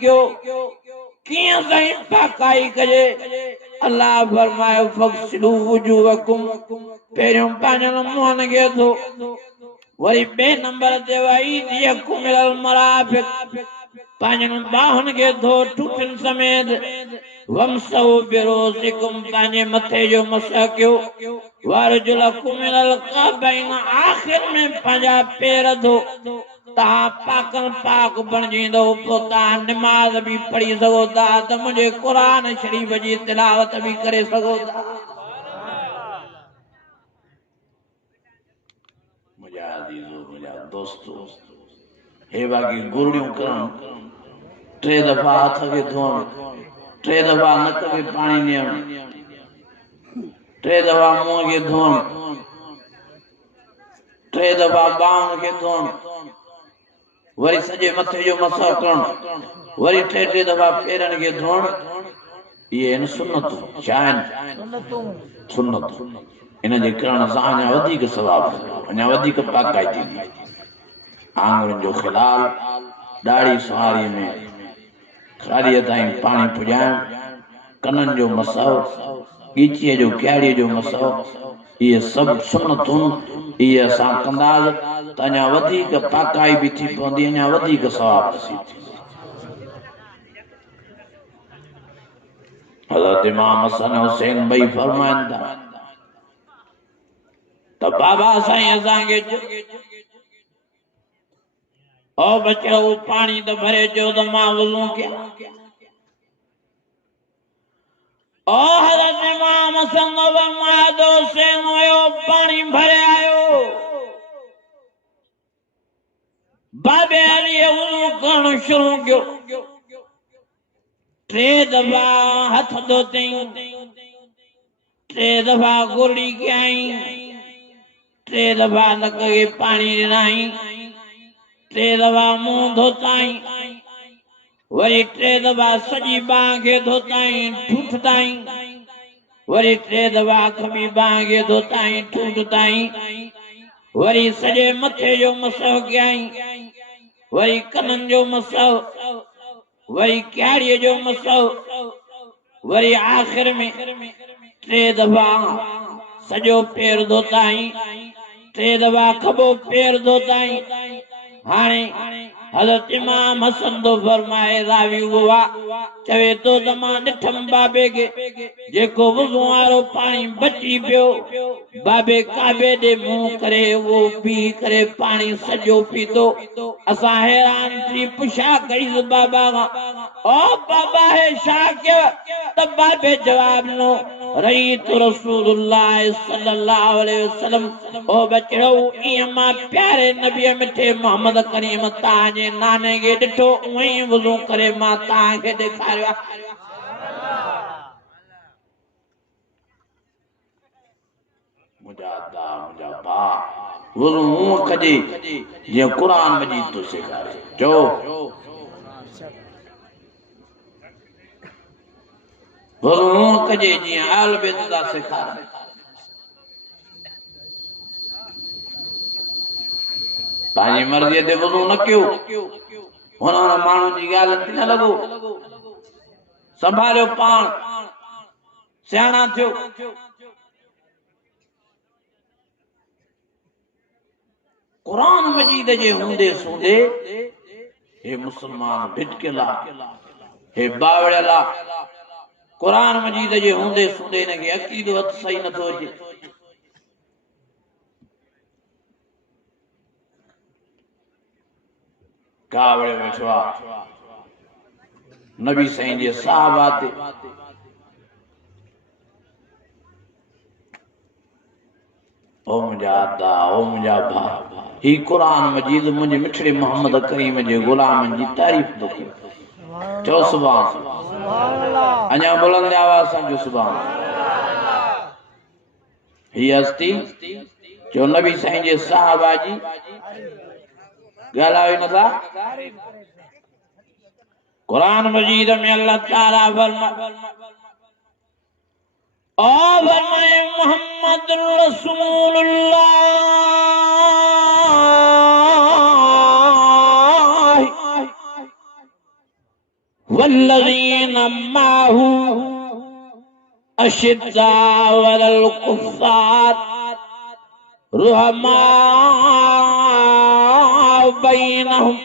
क्यों किया सही पाकाई करे अल्लाह फरमायो फक्सिलू वजूहकुम पहिरियों पंहिंजनि मुंहनि खे धो वरी बे नंबर ते वईदियकुम इलल मराफिक पंहिंजनि बाहुनि खे धो ठुठनि समेत वमसहू बिरुसिकुम पंहिंजे मथे जो मसह कयो वरजुलकुम इलल कअबैन आखिर में पंहिंजा पेर धो तहां पाकन पाक बणजींदो पोइ तहां नमाज़ भी पढ़ी सघो था त मुंहिंजे क़ुरान शरीफ़ जी तिलावत भी करे सघो था। मुंहिंजा अज़ीज़ो मुंहिंजा दोस्तो हे बाक़ी गुरड़ियूं करण टे दफ़ा हथ खे धोअण टे दफ़ा नक खे पाणी ॾियण टे दफ़ा मुंहं खे धोअण टे दफ़ा ॿाहुनि खे धोअण वरी सॼे मथे जो मसह करण वरी टे टे दफ़ा पेरनि खे धोअण ये आहिनि सुन्नतूं छा आहिनि सुन्नतूं इन जे करण सां अञा वधीक सवाबु अञा वधीक पाकाई थींदी आङुरियुनि जो खिलाल दाढ़ी सुहारी में खाड़ीअ ताईं पाणी पुॼाइण कननि जो मसह ॻीचीअ जो क्यारीअ जो मसह इहे सभु सुन्नतूं इहे असां कंदासीं त अञा वधीक पाकाई बि थी पवंदी अञा वधीक सवाबु नसीब थींदो। हज़रत इमाम हसन हुसैन ॿई फरमाइनि था त बाबा साईं असांखे ओ बच्चो पाणी त भरे चयो त मां वज़ू कयां ओ हज़रत इमाम हसन फरमाया त हुसैन हुयो पाणी भरे आयो बाबे अली वज़ू करण शुरू कयो टे दफ़ा हथ धोतई टे दफ़ा गोली कयई टे दफ़ा नक खे पाणी ॾिनई टे दफ़ा मुंहुं धोताई वरी टे दफ़ा सॼी बांह खे धोताई ठूठ ताईं वरी टे दफ़ा खॿी बांह खे धोताई ठूठ ताईं वरी सॼे मथे जो मसह कयई वरी कननि जो मसह वरी क्यारीअ जो मसह वरी आख़िर में टे दफ़ा सॼो पेर धोताई टे दफ़ा खॿो पेर धोताई हाणे हज़रत इमाम हसन तो फरमाए रावी हुआ चवे तो त मां ॾिठमि बाबे खे जेको वज़ू वारो पाणी बची पियो बाबे काबे ॾे मुंहुं करे वो पी करे पाणी सॼो पीतो असां हैरान थी पुछा कईसि बाबा खां ओ बाबा हे छा कयो त बाबे जवाब ॾिनो रईत रसूलुल्लाह सल्लल्लाहु अलैहि वसल्लम ओ बचड़ो ईअं मां प्यारे नबी मिठे मोहम्मद करीम ताजे नाने के ॾिठो उही वज़ू करे मां तव्हांखे ॾेखारियो मुजादा मुजाबा वज़ू हूअं कजे जीअं क़ुरान मजीद तो सेखारे जो वज़ू हूअं कजे जीअं आल बेत दा सेखारे पंहिंजी मर्ज़ीअ ते वज़ू न कयो हुन माण्हुनि जी ॻाल्हि ते न लॻो संभालियो पाण सियाणा थियो कुरान मजीद जे हूंदे सूंदे हे मुसलमान भिटकियला हे बावड़ियला कुरान मजीद जे हूंदे सूंदे हिन खे अक़ीदो हथ सही नथो अचे कावड़े वेठो आहे नबी साईं जे साहबा ते ओ मुंहिंजा अदा ओ मुंहिंजा भाउ ही कुरान मजीद मुंहिंजे मिठड़े मोहम्मद करीम जे गुलामनि जी तारीफ़ थो करे चओ सुभान अल्लाह अञा बुलंद आवाज़ सां जो सुभान ही हस्ती जो नबी साईं जे साहबा जी ॻाल्हायो नथा कुरान मजीद में अल्लाह ताला फरमाए ओ फरमाए मोहम्मद रसूलुल्लाह वल्लज़ीना माहू अशिद्दाउ अलल कुफ़्फ़ार रुहमाउ बैनहुम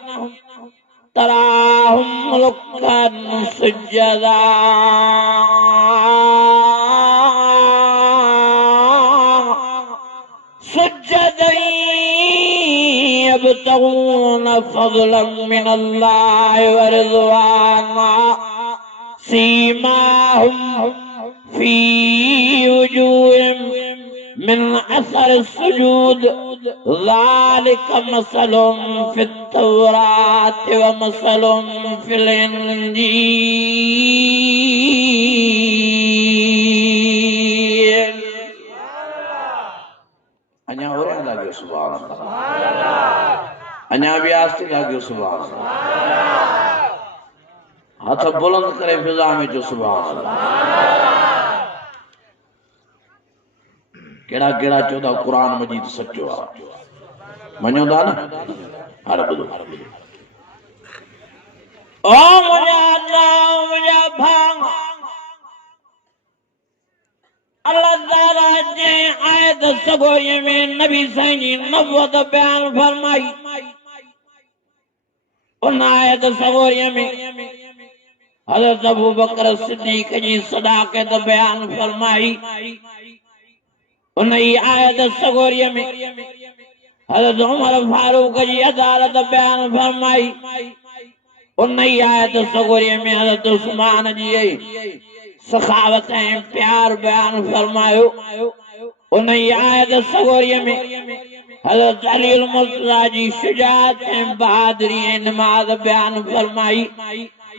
तराहुम रुक्कन सुज्जदा सुज्जदन यब्तगून फज़लन मिनल्लाहि व रिज़वाना सीमाहुम फी वजूहिहिम मिन असर सुजूद ज़ालिक मसलुम फित तौरात व मसलुम फिल इंजील। अञा हो रहा लगे सुभान अल्लाह, अञा भी आस्ते लगे सुभान अल्लाह, हाथ बुलंद करे फिजा में जो सुभान अल्लाह। केड़ा केड़ा चौदा कुरान मजीद सच्चो आ मनो दा ना हर बुदो ओ मुझा अल्लाह मुझा भांग अल्लाह ताला जे आयत सगोरी में नबी साईं जी नबूवत बयान फरमाई, उन आयत सगोरी में हज़रत अबू बकर सिद्दीक जी सदाकत बयान फरमाई। उन आयत सगोरी में हज़रत उमर फारूक जी अदालत बयान फरमाई। उन आयत सगोरी में हज़रत उस्मान जी सखावत प्यार बयान फरमायो। उन आयत सगोरी में हज़रत अली मुर्तज़ा जी शुजाअत बहादुरी नमाज बयान फरमाई।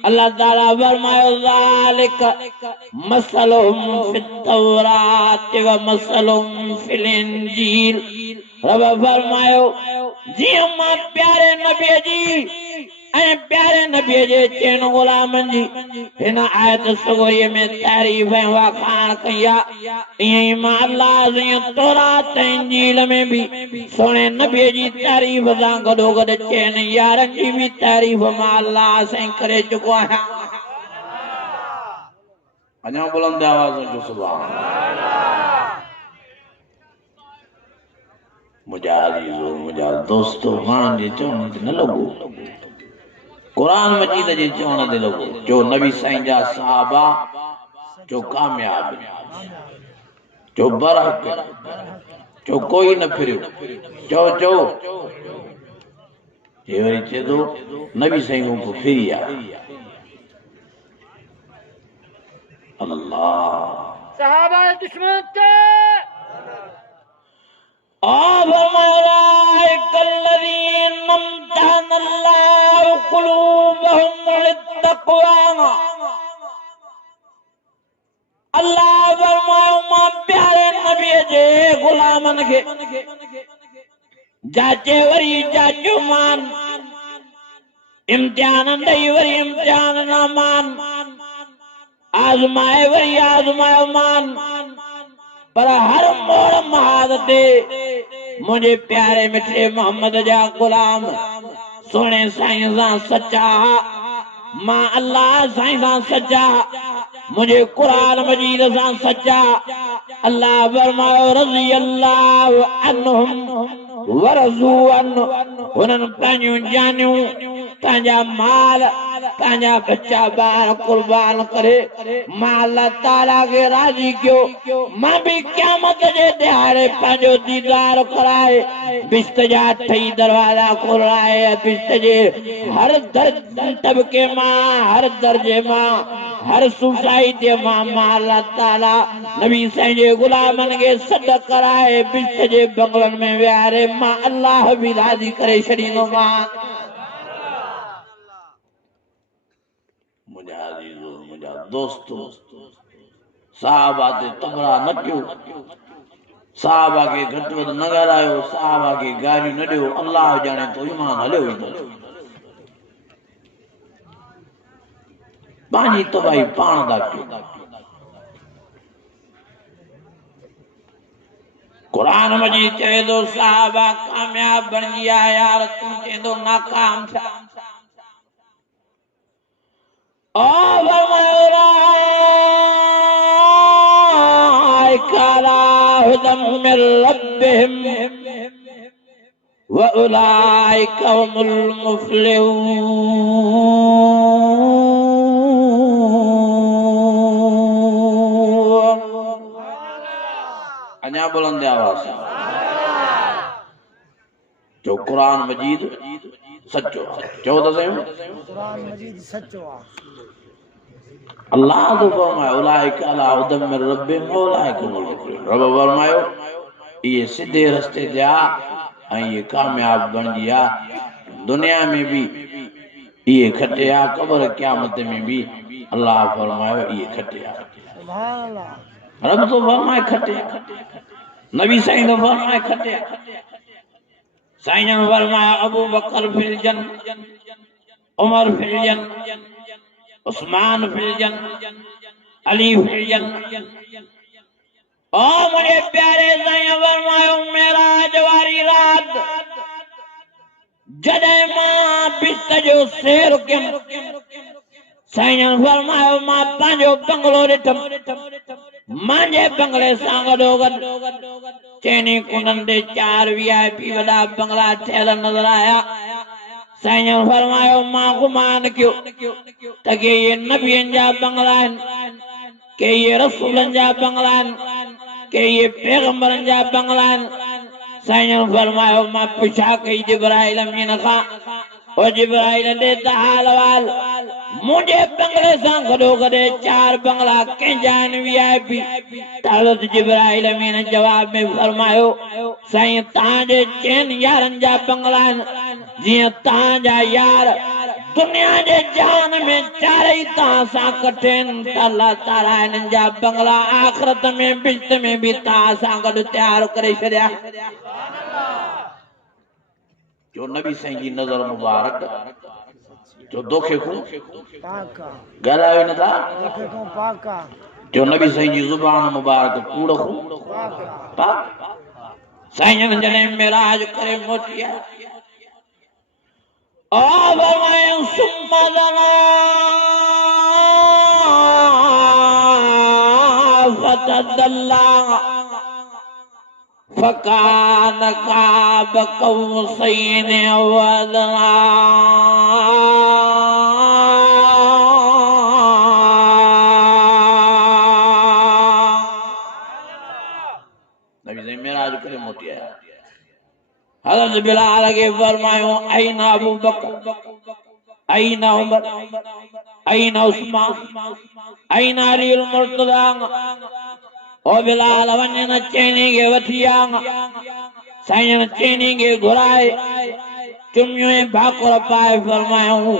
अल्लाह ताला फरमायो ज़ालिक मसलुहुम फित तौरात व मसलुहुम फिल इंजील। रब फरमायो जियां मां प्यारे नबी जी प्यारे नबी जे चेन गुलामन जी हिन आयत सगोरी में तारीफ वाखाण कया, इं मां अल्लाह जियां तौरात इंजील में भी सोने नबी जी तारीफ सां गडो गड चेन यारन जी भी तारीफ मां अल्लाह से करे चुको आहियां। अञा बुलंद आवाज जो सुभान अल्लाह। मुझा अजीजो मुझा दोस्तों मान जे चवण न लगो कुरान मजीद जे चवण ते लगो जो नबी साईं जा सहाबा जो कामयाब जो बरहक जो कोई न फिरियो चो चो ये वरी चे तो नबी साईं को फिरिया अल्लाह सहाबा दुश्मन थे अब मौलाइकल्लज़ीन मम्तहनल्लाहु क़ुलूबहुम लित्तक़वा। अल्लाह फरमायो मां प्यारे नबी जे गुलामन के जाचे वरी जाचो मान इम्तिहान दई वरी इम्तिहान ना मान आजमाए वरी आजमायो मान पर हर मोड़ महाद ते मुझे प्यारे मिठे मोहम्मद जा गुलाम सोने साईं सां सच्चा मां अल्लाह साईं सां सच्चा मुझे कुरान मजीद सां सच्चा। अल्लाह फरमायो रज़ी अल्लाहु अन्हुम व रज़ू अन्हु उन्हनि पंहिंजूं जानियूं पंहिंजा माल पंहिंजा बच्चा ॿार कुर्बान करे मां अल्लाह ताला खे राज़ी कयो। मां भी क़यामत जे ॾियारे पंहिंजो दीदार कराए बिश्त जा ठही दरवाजा खोलाए बिश्त जे हर तबके मां हर दर्जे मां हर सोसाइटी मां अल्लाह ताला नबी साईं जे गुलामन के सद कराए बिश्त जे बंगलन में विहारे मां अल्लाह भी राज़ी करे छॾींदो मां। मुझा अजीजो मुझा दोस्तों साहबा ते तबरा न कयो साहबा के घट वध न ॻाल्हायो साहबा के गारियूं न ॾियो अल्लाह ॼाणे तो ईमान हलियो वेंदो पानी तो भाई पान दा कयो। कुरान मजीद चवे तो साहबा कामयाब बन गया यार तू चेंदो नाकाम था। على هدى من ربهم وأولئك هم المفلحون अञा बुलंद आवाज़ से जो कुरान मजीद सच्चो चओ त सही कुरान मजीद सच्चो आहे अल्लाह तो फरमायो उलाइका अला हुदम मिन रब्बिहिम व उलाइका हुमुल मुफ्लिहून रब फरमायो ये सीधे रास्ते ते आ ऐं ये कामयाब बणजी आ दुनिया में भी ये खटे आ कब्र क़यामत में भी अल्लाह फरमायो ये खटे आ सुभान अल्लाह रब तो फरमाए खटे नबी साईं तो फरमाए खटे साईं ने फरमाया अबू बकर फिल जन्नत उमर फिल जन्नत उस्मान फिल जन्नत अली फिल जन्नत ओ मुझे प्यारे साईं फरमायो मेराज वारी रात जॾहिं मां बिस्त जो सेर कयम साईं फरमायो मां पंहिंजो बंगलो ॾिठम मांजे बंगले सां गॾोगॾु चइनी कुननि ते 4 VIP वॾा बंगला ठहियल नज़र आया साईं फरमायो मां गुमान कयो त के ये नबियनि जा बंगला आहिनि के ये रसूलनि जा बंगला आहिनि के ये पैगंबरनि जा बंगला आहिनि साईं फरमायो मां पुछा कई जिब्राइल अमीन खां ओ जिब्राइल दे त हाल वाल मुझे बंगले सां गॾोगॾु 4 बंगला कंहिंजा आहिनि VIP हज़रत जिब्राइल अमीन जवाब में फरमायो साईं तव्हांजे 4 यारनि जा बंगला आहिनि जीअं तव्हांजा यार दुनिया जे जहान में 4 ई तव्हां सां कठे आहिनि त अल्लाह ताला हिननि जा बंगला आख़िरत में बिश्त में बि तव्हां सां गॾु तयार करे छॾिया जो नबी साईं जी नज़र मुबारक जो दोखे को पाका ॻाल्हायो न था दोखे को पाका जो नबी साईं जी ज़ुबान मुबारक कूड़ को पाक साईं जॾहिं मेराज करे मोटी आया ओ फरमायो सुम्मा दना फतदल्ला फकान काब कौसैन वदना नबी साईं मेराज करे मोटी आया हज़रत बिलाल के फरमायो ऐना अबू बकर ऐना उमर ऐना उस्मान ऐना अली मुर्तज़ा ओ बिलाल वञन चैनी के वठिया साईं चैनी के घुराए चुमियो भाकुर पाए फरमायो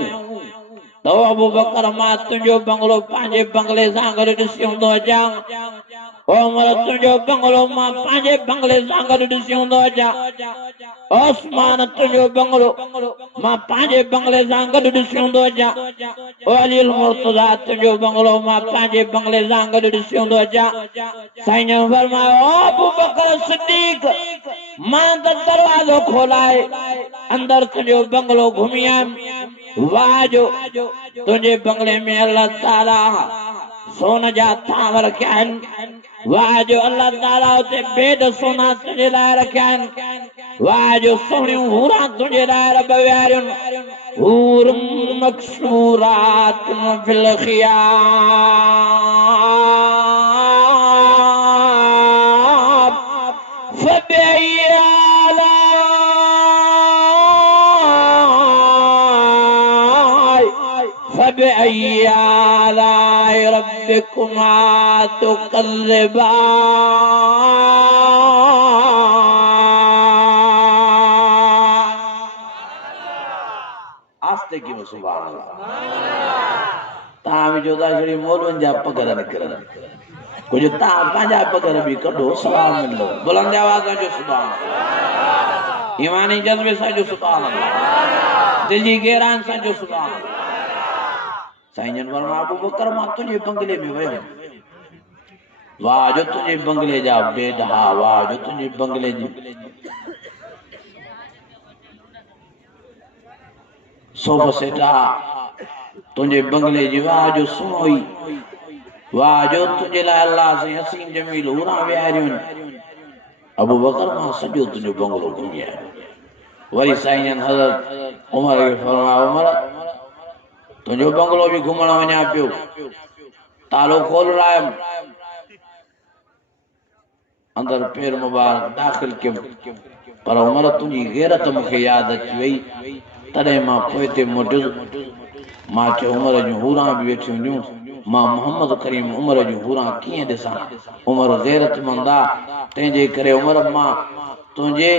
तो अबू बकर मां तुंहिंजो बंगलो पंहिंजे बंगले सां गॾु ॾिसी हूंदो अचां ओ उमर तुंहिंजो बंगलो मां पंहिंजे बंगले सां गॾु ॾिसी हूंदो अचां उस्मान तुंहिंजो बंगलो मां पंहिंजे बंगले सां गॾु ॾिसी हूंदो अचां ओ अली मुर्तज़ा तुंहिंजो बंगलो मां पंहिंजे बंगले सां गॾु ॾिसी हूंदो अचां साईं फरमायो ओ अबू बकर सिद्दीक़ मां त दरवाज़ो खोलाए अंदर तुंहिंजो बंगलो घुमी आयुमि वाह जो तुझे बंगले में अल्लाह ताला सोन जा थांव रखिया आहिनि वाह जो अल्लाह ताला उते बेद सोना तुझे लाइ रखिया आहिनि वाह जो सोनियूं हूरा तुझे लाइ रब विहारियूं हूर मकसूरात फिल खियाम फबअय्यि आलाइ रब्बिकुमा तुकज़्ज़िबान आस्ते की सुभान अल्लाह तां जो दाशरी मौलवन जा पगर निकरन कुछ तां पंहिंजा पगर भी कढो सलाम मिलो बुलंद आवाज़ जो सुभान अल्लाह ईमानी जज्बे सां जो सुभान अल्लाह दिल जी गहरान सां जो सुभान अल्लाह साईं फरमाया अबू बकर मां तुझे बंगले में वयो वाह जो तुझे बंगले जा बेड हा वाह जो तुझे बंगले जी सोफ़ा सेट हा तुझे बंगले जी वाह जो सुनोई वाह जो तुझे ला अल्लाह से हसीन जमील उरा विहारियूं अबू बकर मां सॼो तुझो बंगलो घुमी आयो वरी साईं हज़रत उमर खे फरमायो उमर तुझो बंगलो भी घुमण वञा पियो तालो खोल राय अंदर पैर मुबारक दाखिल कयो पर उमर तुझी गैरत मूंखे याद अची वई तॾहिं मां पोइ ते मोटियुसि मां चयो उमर जूं हूरां भी वेठियूं हुयूं मां मोहम्मद करीम उमर जूं हूरां कीअं ॾिसां उमर गैरतमंद आहे तंहिंजे करे उमर मां तुंहिंजे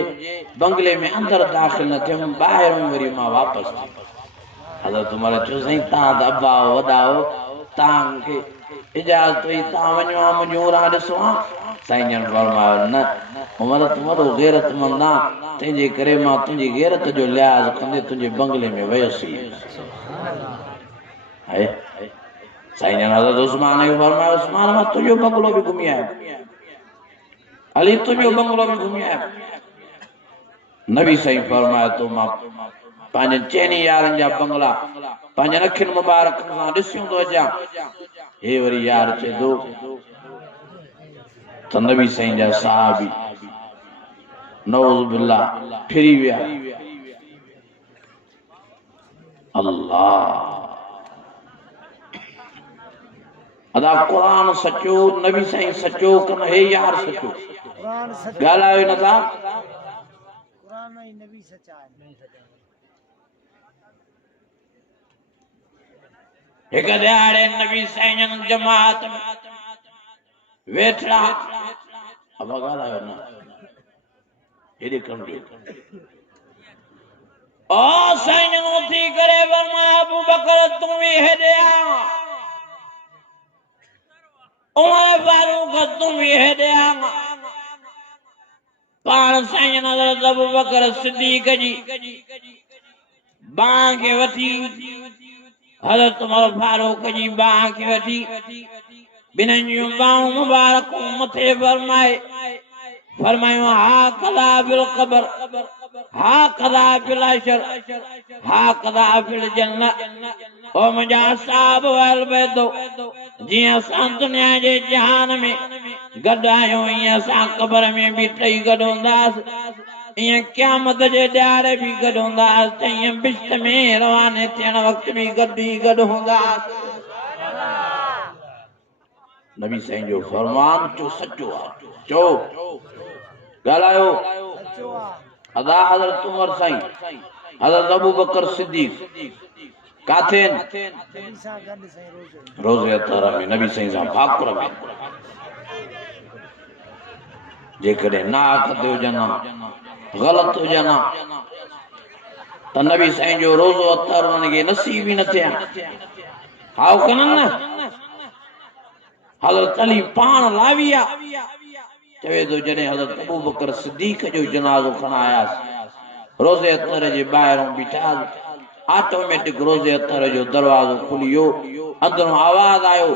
बंगले में अंदर दाखिल न थियुमि ॿाहिरों वरी मां वापसि थियुमि हज़रत उमर चयो साईं तव्हां त अब्बा वॾा हो तव्हांखे इजाज़त हुई तव्हां वञो आहे मुंहिंजूं हूरां ॾिसो आहे साईं जन फरमायो न उमर तूं वॾो गैरतमंद आहे तंहिंजे करे मां तुंहिंजी गैरत जो लिहाज़ कंदे तुंहिंजे बंगले में वियुसि साईं जन हज़रत उस्मान खे फरमायो उस्मान मां तुंहिंजो बंगलो भी घुमी आयो अली तुंहिंजो बंगलो भी घुमी आयो नबी साईं फरमायो तो मां पंहिंजनि चइनी यारनि जा बंगला पंहिंजनि अखियुनि मुबारक सां ॾिसियूं थो अचां हे वरी यार चए थो त नबी साईं जा सहाबी नऊज़ बिल्लाह फिरी विया अल्लाह अदा कुरान सचो नबी साईं सचो कन हे यार सचो कुरान सच ॻाल्हायो नथा कुरान ऐं नबी सचा आहिनि हिक दिहाड़े नबी साईं जन जमात में वेठड़ा अब ॻाल्हायो न हेॾे कम ॾियो ओ साईं जन उथी करे फरमाया अबू बकर तूं भी हेॾे आ उमर फारूक तूं भी हेॾे आ पाण साईं हज़रत अबू बकर सिद्दीक़ जी बांह खे वठी हज़रत उमर फारूक जी बांह खे वठी ॿिन्हिनि जूं बाहूं मुबारक मथे फरमायो हा कदा बिल क़बर हा कदा बिल अशर हा कदा बिल जन्नत ओ मुंहिंजा साहब वल बैदो जीअं असां दुनिया जे जहान में गॾु आहियूं ईअं असां क़बर में भी टई गॾु हूंदासीं ईअं क़यामत जे ॾियारे भी गॾु हूंदासीं त ईअं बिश्त में रवाने थियण वक़्त भी गॾु हूंदासीं नबी साईं जो फरमान जो सचो आहे चो ॻाल्हायो सचो आहे अदा हज़रत उमर साईं हज़रत अबू बकर सिद्दीक़ काथे नबी सां गॾु साईं रोज़े अतार में नबी साईं सां भाकुर में जेकॾहिं नाक ते हुजनि ग़लति हुजनि त नबी साईं जो रोज़ो अतार उन्हनि खे नसीब ई न थिया हाउ कनि न हज़रत अली पाण लावी आहे चवे थो जॾहिं हज़रत अबू बकर सिद्दीक़ जो जनाज़ो खणा आयासीं रोज़े अतर जे ॿाहिरों बीठा ऑटोमेटिक रोज़े अतर जो दरवाज़ो खुलियो अंदरों आवाज़ आयो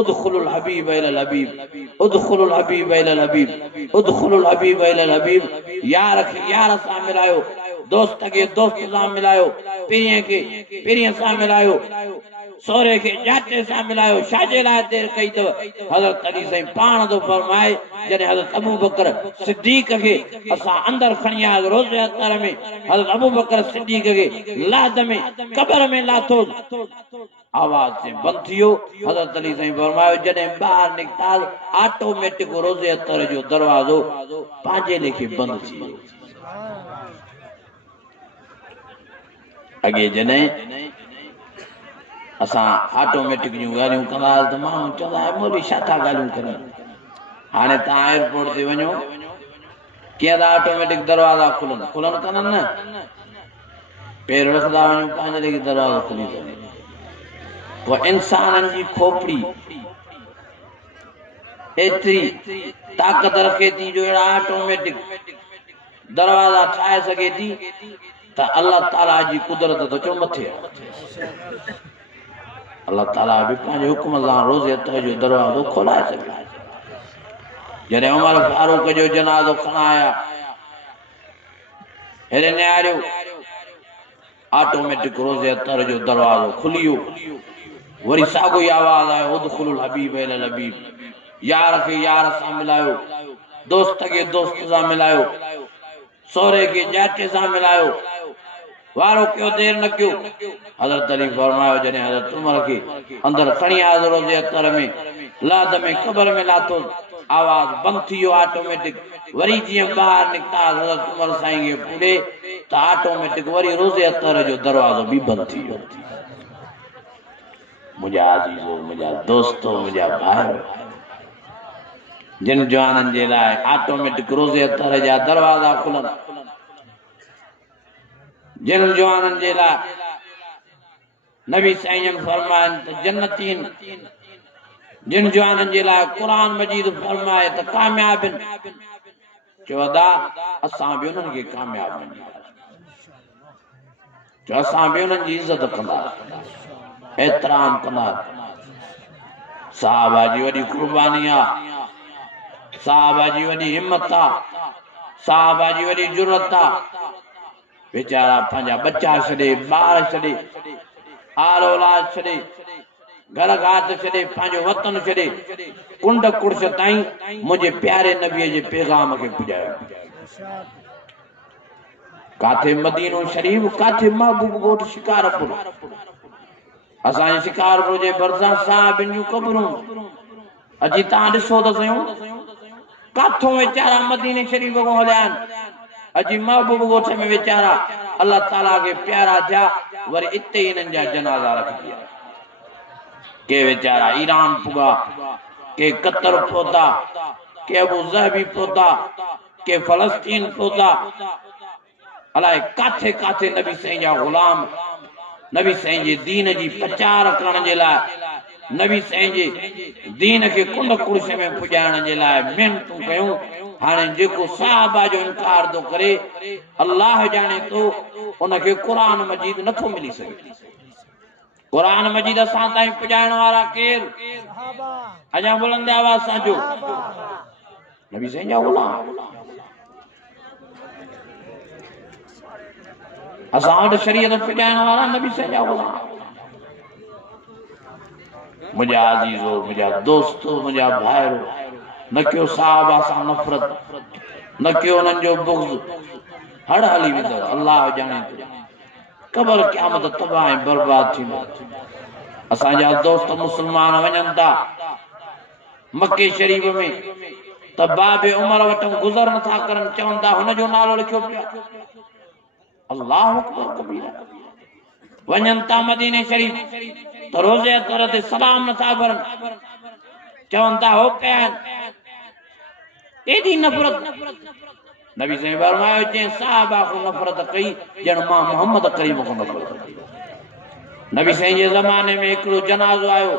उदखुलुल हबीब इलल हबीब उदखुलुल हबीब इलल हबीब उदखुलुल हबीब इलल हबीब यार खे यार सां मिलायो दोस्त खे दोस्त सां मिलायो पीरीअ खे पीरीअ सां मिलायो सोरे खे जाते सां मिलायो छाजे लाइ देर कई अथव हज़रत अली साईं पाण थो फरमाए जॾहिं हज़रत अबू बकर सिद्दीक़ खे असां अंदर खणी आया रोज़े अतर में हज़रत अबू बकर सिद्दीक़ खे लाद में क़बर में लाथो आवाज़ से बंद थियो हज़रत अली साईं फरमायो जॾहिं ॿाहिरि निकिता ऑटोमेटिक रोज़े अतर जो दरवाज़ो पंहिंजे लेखे बंद थी वियो अॻे जॾहिं असां ऑटोमेटिक जूं ॻाल्हियूं कंदासीं त माण्हू चवंदा मौलवी छा था ॻाल्हियूं कनि हाणे तव्हां एयरपोर्ट ते वञो कीअं था ऑटोमेटिक दरवाज़ा खुलनि कनि न पैर रखंदा वञो पंहिंजे लेखे दरवाज़ो खुली थो वञे पोइ इंसाननि जी खोपड़ी एतिरी ताक़त रखे थी जो अहिड़ा ऑटोमेटिक दरवाज़ा ठाहे सघे थी त अल्लाह ताला जी कुदरत तो चो मथे अल्लाह ताला भी पंहिंजे हुक्म सां रोज़े अतर जो दरवाज़ो खोलाए सघे जॾहिं उमर फारूक जो जनाज़ो खणाया हेॾे निहारियो ऑटोमेटिक रोज़े अतर जो दरवाज़ो खुलियो वरी साॻो ई आवाज़ आयो उदखुलुल हबीब इलल हबीब यार खे यार सां मिलायो दोस्त खे दोस्त सां मिलायो सोहरे खे जाचे सां मिलायो वारो क्यों देर न क्यों हज़रत अली फरमायो जॾहिं हज़रत उमर खे अंदर खणी आयो रोज़े अतर में लाद में क़बर में लाथो आवाज़ बंद थी वियो ऑटोमेटिक वरी जीअं ॿाहिरि निकिता हज़रत उमर साईं खे पूरे त ऑटोमेटिक वरी रोज़े अतर जो दरवाज़ो बि बंदि थी वियो मुंहिंजा अज़ीज़ो मुंहिंजा दोस्तो मुंहिंजा भाइरो जिन जवाननि जे लाइ ऑटोमेटिक रोज़े अतर जा दरवाज़ा खुलनि जिन जवाननि जे लाइ नबी साईं फरमाइनि त जन्नतीन जिन जवाननि जे लाइ क़ुरान मजीद फरमाए त कामयाब आहिनि चवंदा असां बि उन्हनि खे कामयाब जो असां बि उन्हनि जी इज़त कंदा एहतराम कंदा साहबा जी वॾी कुर्बानी आहे साहबा जी वॾी हिम्मत आहे साहबा जी वॾी जुरत आहे बेचारा पंहिंजा बच्चा छॾे ॿार छॾे आल औलाद छॾे घर घाट छॾे पंहिंजो वतन छॾे कुंड कुड़श ताईं मुंहिंजे प्यारे नबीअ जे पैगाम खे पुॼायो काथे मदीनो शरीफ काथे महबूब ॻोठ शिकारपुर असांजे शिकारपुर जे भरिसां साहिबनि जूं क़बरूं अॼु तव्हां ॾिसो त सयूं काथों वीचारा मदीने शरीफ खां हलिया आहिनि अॼु महबूब ॻोठ में वीचारा अल्लाह ताला खे प्यारा थिया वरी इते ई हिननि जा जनाज़ा रखी विया के वीचारा ईरान पुॻा के कतर पहुता के अबू ज़हबी पहुता के फलस्तीन पहुता अलाए काथे काथे नबी साईं जा ग़ुलाम नबी साईं जे दीन जी प्रचार करण जे लाइ नबी साईं जे दीन खे कुंड कुड़श में पुॼाइण जे लाइ महिनतूं कयूं हाणे जेको साहबा जो इनकार थो करे अल्लाह ॼाणे थो उनखे क़ुरान मजीद नथो मिली सघे क़ुरान मजीद असां ताईं पुॼाइण वारा केरु अञा बुलंद आवाज़ सां जो नबी साईं जा ग़ुलाम असां वटि शरीयत पुॼाइण वारा नबी साईं जा ग़ुलाम मुंहिंजा अज़ीज़ो मुंहिंजा दोस्तो मुंहिंजा भाइरो न कयो साहबा सां नफ़रत न कयो उन्हनि जो बुग़्ज़ हड़ हली वेंदव अल्लाह ॼाणे थो क़बर क़यामत तबाह ऐं बर्बाद थींदो असांजा दोस्त मुस्लमान वञनि था मके शरीफ में त बाबे उमर वटि गुज़र नथा करनि चवनि था हुनजो नालो लिखियो पिया अल्लाह अकबर कबीरा वञनि था मदीने शरीफ त रोज़े अतर ते सलाम नथा भरनि चवनि था हो पिया आहिनि एॾी नफ़रत नबी साईं फरमायो जंहिं साहबा खां नफ़रत कई ॼण मां मोहम्मद करीम खां नफ़रत कई नबी साईं जे ज़माने में हिकिड़ो जनाज़ो आयो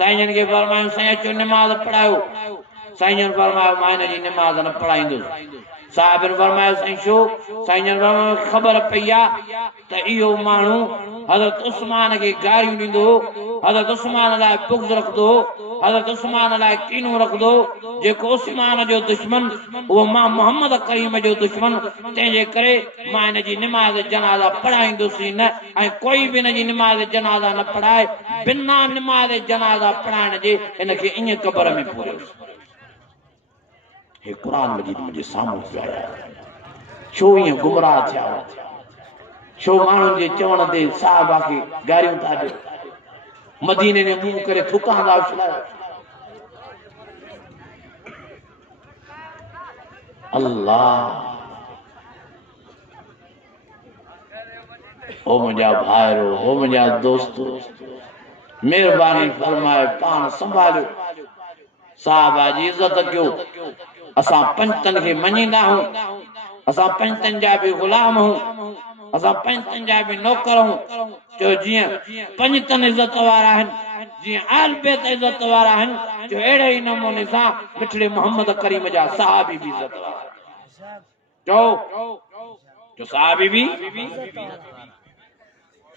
साईं खे फरमायो साईं अचो निमाज़ पढ़ायो साईं फरमायो मां हिन जी निमाज़ न पढ़ाईंदुसि साहिबनि फरमायो साईं छो साईं फरमायो ख़बर पई आहे त इहो माण्हू हज़रत उस्मान खे गारियूं ॾींदो हज़रत उस्मान लाइ बुग़्ज़ रखंदो हज़रत उस्मान लाइ कीनू रखंदो जेको उस्मान जो दुश्मन उहो मां मोहम्मद करीम जो दुश्मन तंहिंजे करे मां हिन जी निमाज़ जनाज़ा पढ़ाईंदुसि न ऐं कोई बि हिन जी निमाज़ जनाज़ा न पढ़ाए बिना निमाज़ जनाज़ा पढ़ाइण जे हिनखे ईअं क़बर में पूरियोसि हे क़ुरान मजीद मुंहिंजे साम्हूं पिया छो ईअं गुमराह थिया छो माण्हुनि जे चवण ते साहबा खे गारियूं था ॾियो मदीने में मुंहुं करे थुकां था उछलायो अल्लाह ओ मुंहिंजा भाइरो ओ मुंहिंजा दोस्तो महिरबानी फरमाए पाण संभालियो साहबा जी इज़त कयो असां पंजतनि खे मञींदा आहियूं असां पंजतनि जा बि ग़ुलाम आहियूं असां पंजतनि जा बि नौकर आहियूं जो जीअं पंजतनि इज़त वारा आहिनि जीअं आल बैत इज़त वारा आहिनि जो अहिड़े ई नमूने सां मिठड़े मोहम्मद करीम जा सहाबी बि इज़त वारा जो सहाबी बि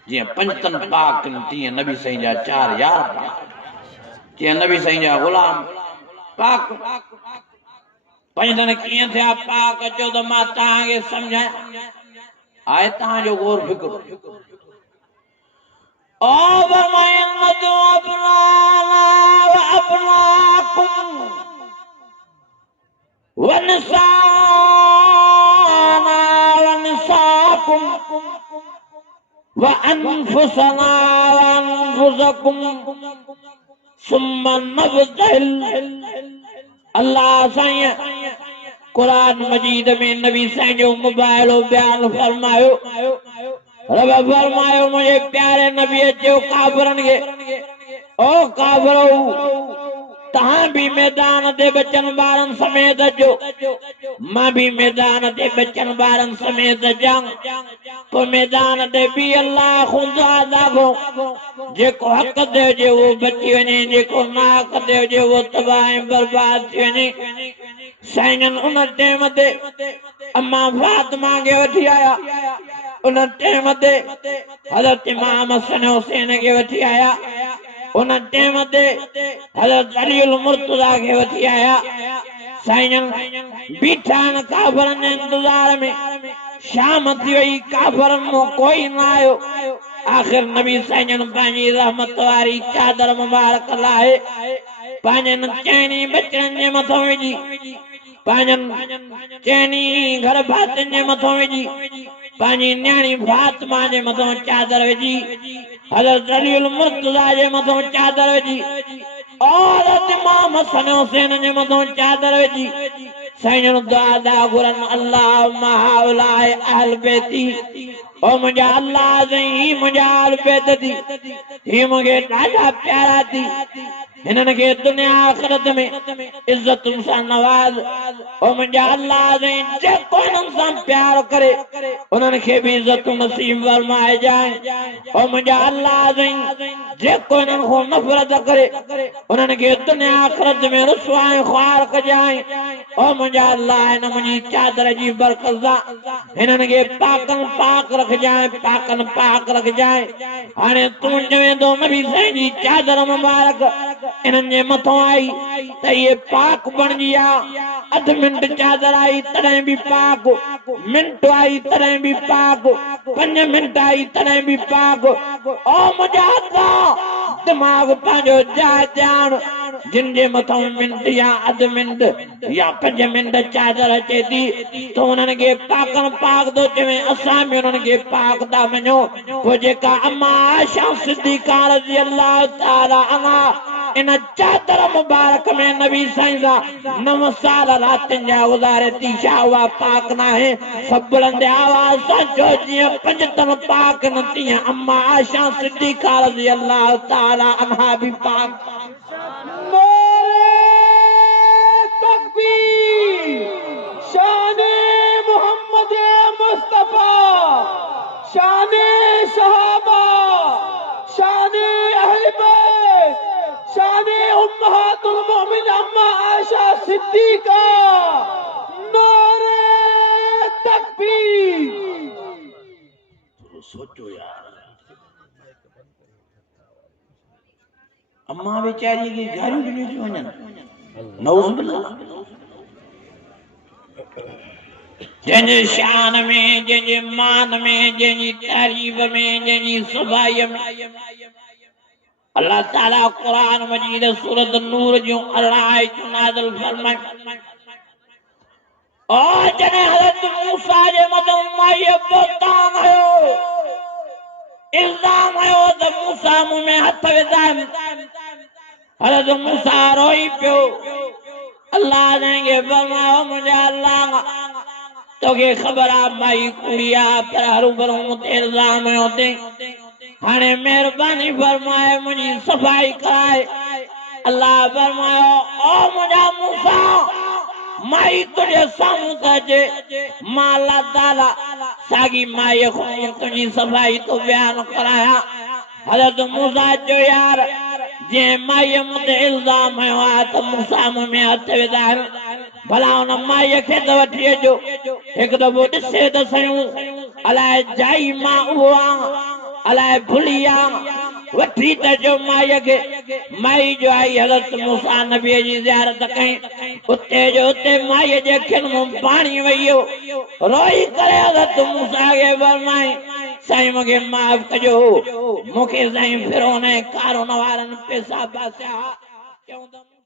जीअं पंजतनि पाक तीअं नबी साईं जा चार यार पाक जीअं नबी साईं जा ग़ुलाम पाक पंजतनि कीअं थिया पाक अचो त मां तव्हांखे सम्झायां आए तव्हांजो गौर फिक्र ओ फरमायन मदो अपनाना व अपनाकुम वनसाना वनसाकुम व अनफुसना व अनफुसकुम सुम्मा नब्तहिल अल्लाह साईं कुरान मजीद में नबी साईं जो मुबाइलो बयान फरमायो रब फरमायो मुझे प्यारे नबी जो काफरन के ओ काफरो तहां भी मैदान दे बचन बारन समेत जो मां भी मैदान दे बचन बारन समेत जाऊं तो मैदान दे भी अल्लाह खुदा दागो जेको हक दे जे वो बची वने जेको ना हक दे जे वो तबाह बर्बाद थी वने साईं उन टाइम ते अम्मा फातिमा के वठी आया उन टाइम ते हज़रत इमाम हसन हुसैन के वठी आया उन टाइम ते हज़रत अली मुर्तज़ा के वठी आया साईं बीठा न काफरन इंतजार में शाम थी वई काफरन में कोई ना आयो आखिर नबी साईं पंहिंजी रहमत वारी चादर मुबारक लाए पंहिंजनि चइनी बचड़नि जे मथां विझी पंहिंजनि चइनी घर भातियुनि जे मथां विझी पंहिंजी न्याणी फातिमा जे मथां चादर विझी हज़रत अली मुर्तज़ा जे मथां चादर विझी और इमाम हसन हुसैन जे मथां चादर विझी साईं दुआ दा घुरन अल्लाहुम्मा हाउलाए अहल बैती ओ मुंहिंजा अल्लाह ही मुंहिंजा अहल बैत थी ही मूंखे ॾाढा प्यारा थी हिननि खे दुनिया आख़िरत में इज्जतुनि सां नवाज़ ओ मुंहिंजा अल्लाह जेको हिननि सां प्यार करे उन्हनि खे बि इज्जतूं नसीब फरमाए जाए ओ मुंहिंजा अल्लाह जेको हिननि खां नफ़रत करे उन्हनि खे दुनिया आख़िरत में रुसवा ऐं ख़्वार कजाए ओ मुंहिंजा अल्लाह हिन मुंहिंजी चादर जी बरकत सां हिननि खे पाकनि पाक रखजाए पाकनि पाक रखजाए हाणे तूं चवें थो नबी साईं जी चादर मुबारक इन्हनि जे मथां आई त ये पाक बणजी आ अध मिंट चादर आई तॾहिं बि पाक मिंट आई तॾहिं बि पाक 5 मिंट आई तॾहिं बि पाक ओ मुंहिंजा दिमाग़ पंहिंजो जान जिन जे मथां मिंट या अध मिंट या 5 मिंट चादर अचे थी त उन्हनि खे पाकनि पाक थो चवे असां बि उन्हनि खे पाक था मञो पोइ जेका अम्मा आयशा सिद्दीक़ा रज़ी अल्लाह ताला अन्हा इन चादर मुबारक में नबी साईं सा 9 साल रातिन जा गुज़ारे थी छा उहा पाक न आहे सब बुलंद आवाज़ सां चओ जीअं पंजतन पाक न तीअं अम्मा आयशा सिद्दीक़ा रज़ी अल्लाह ताला अन्हा भी पाक शान मोहम्मद मुस्तफा शान सहाबा शान अहले बैत शान उम्महातुल मोमिन अम्मा आयशा सिद्दीका नारे तकबीर सोचो यार अम्मा बेचारी की गारियूं ॾिनियूं थियूं वञनि नऊज़ बिल्लाह जंहिंजे शान में जंहिंजे मान में जंहिंजी तारीफ़ में जंहिंजी सफ़ाईअ में अल्लाह ताला कुरान मजीद सूरत नूर जूं 18 आयतूं नाज़िल फरमाए और जॾहिं हज़रत मूसा जे मथां माईअ बहतान हुयो इल्ज़ाम हुयो त मूसा मुंहुं में हथ विधाइनि हज़रत मूसा रोई पियो अल्लाह जंहिंखे फरमायो मुंहिंजा अल्लाह तोखे ख़बर आहे माई कुड़ी आहे पर हरू भरू मूंते इल्ज़ाम हुयो अथई हाणे महिरबानी फरमाए मुंहिंजी सफ़ाई कराए अल्लाह फरमायो ओ मुंहिंजा मूसा माई तुंहिंजे साम्हूं त अचे मां अल्लाह ताला साॻी माईअ खां तुंहिंजी सफ़ाई तो बयान करायां हज़रत मूसा चयो यार जंहिं माईअ मूंते इल्ज़ाम हुयो आहे त मूंसां मुंहुं में हथ विधाइनि भला उन माईअ खे त वठी अचो हिकु दफ़ो ॾिसे त सयूं अलाए जाई मां उहो आहे अलाए भुली आहे वठी त जो माई के माई जो आई हज़रत मूसा नबी जी ज़ियारत कई उते जो उते माई जे अखियुनि में पाणी वहियो रोई करे हज़रत मूसा के फरमाई साईं मूंखे माफ़ कजो मूंखे साईं फिरौन ऐं कारोन वारनि पैसा बासिया